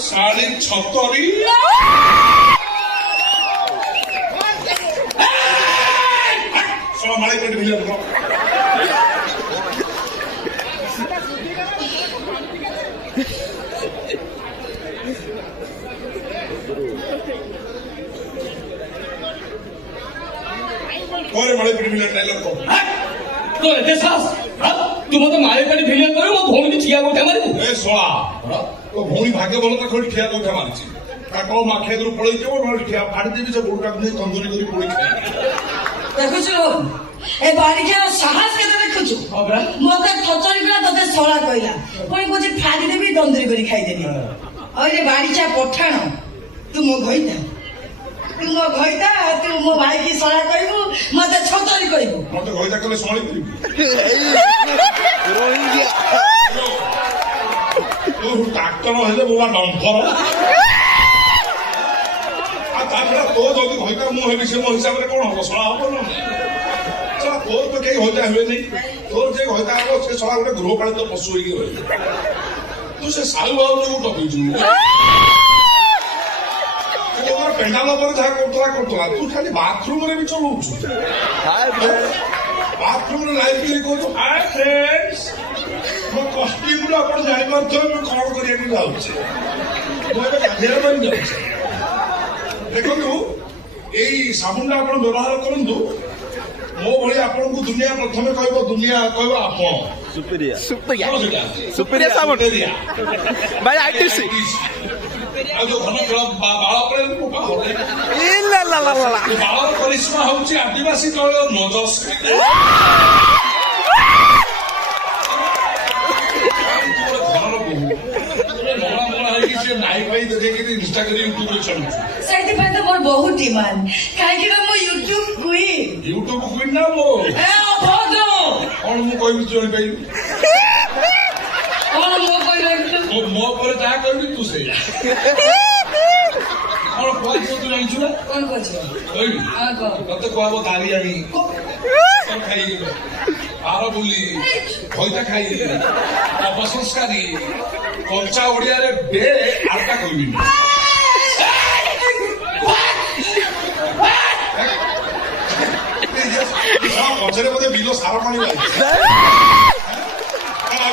साढ़े 76 माड़े पेट मिले कोरे माड़े पेट मिले टाइलर को तो एते सास तू मते माळे पेट भिलियन करे मो भौणी ठिया गोठा मारिबु ए सोळा तो भौणी भाग्य बोल तो खोल ठिया गोठा मारछि काको माखे दरु पळै केबो मार ठिया फाड़ी देबी से गोडका नै तंदूरी करी पोड़ी खाए देखुछु ए बाड़ी के साहस के देखुछु होबरा मते थचरी गला तते सोळा कइला कोई कोछि फाड़ी देबी तंदूरी करी खाई देबी अरे बाड़ी चा पठाण तू मो घइता तू मो भाई की सोळा कइबू मते छतरी कइबू मते घइता कले सोळी करी तू डाक्टर हेले बोला डंफर आ तापरा तो जल्दी घइता मु हेबी से मो हिसाब रे कोन हो सोळा हो न चला तोर तो केही होता हुए नहीं तोर जे होता है से सोळा गोटे गृहपालित पशु होई रही तू से सालू बाबू को टपी छु पेंडाल पर जहाँ करतला तू खाली बाथरूम रे भी चलू बाथरूम रे लाइफ के को हाय फ्रेंड्स मो कॉस्ट्यूम रे अपन जाई पारथो मैं कोन करिया के जाउछे मो ए गाधेर बन जाउछे देखो तू एई साबुनटा अपन व्यवहार करंतु मो भली आपन को दुनिया प्रथमे कहबो दुनिया कहबो आपन सुपरिया साबुन भाई आईटीसी जो घन खेल बाल बाल करिश्मा हूँ आदिवासी तैल नजस घरर बोहू नला नला नाई फाई देखे इंस्टाग्राम यूट्यूब चलू सेटिफाई तो मोर बहुत डिमांड काहे कि मो यूट्यूब क्वीन ना मो ए अभद्र कौन मु कहबी जोई पाई और मो कहले मो पर जा कहबी तू से और कोई तू जानिछु ना कोन कहछ कहबी हां को तते कहबो दारी आनी सब खाई आरो बुली होइता खाई अपसंस्कारी कंचा ओडिया रे बे आटा कहबी पछरे बोधे बिलो सारा पानी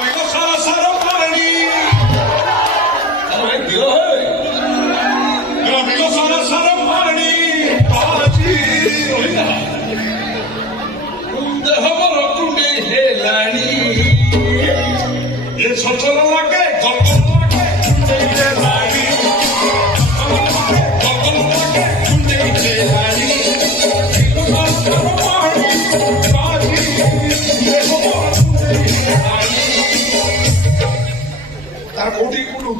बिलो सारा पानी अरे बिलो है बिलो सारा पानी बाजी कुंदे हमर कुंडे हेलानी ये छछल लागे गलगल लागे कुंडे हेलानी गलगल लागे कुंडे हेलानी तार कोठी कोठो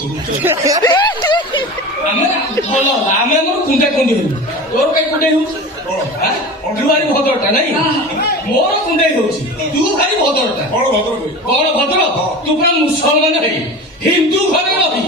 ଆମେ ଭଲ ଆମେ ଆମର କୁଣ୍ଡା କୁଣ୍ଡି ହେଲୁ ତୋର କାଇଁ କୁଣ୍ଡେଇ ହଉଛି ତୁ ଭାରି ଭଦ୍ରଟା ନାଇଁ ମୋର କୁଣ୍ଡେଇ ହଉଛି ତୁ ଭାରି ଭଦ୍ରଟା କଣ ଭଦ୍ର କଣ ଭଦ୍ର ତୁ ପୁରା ମୁସଲମାନ ହେଇ ହିନ୍ଦୁ ଘରେ ରହି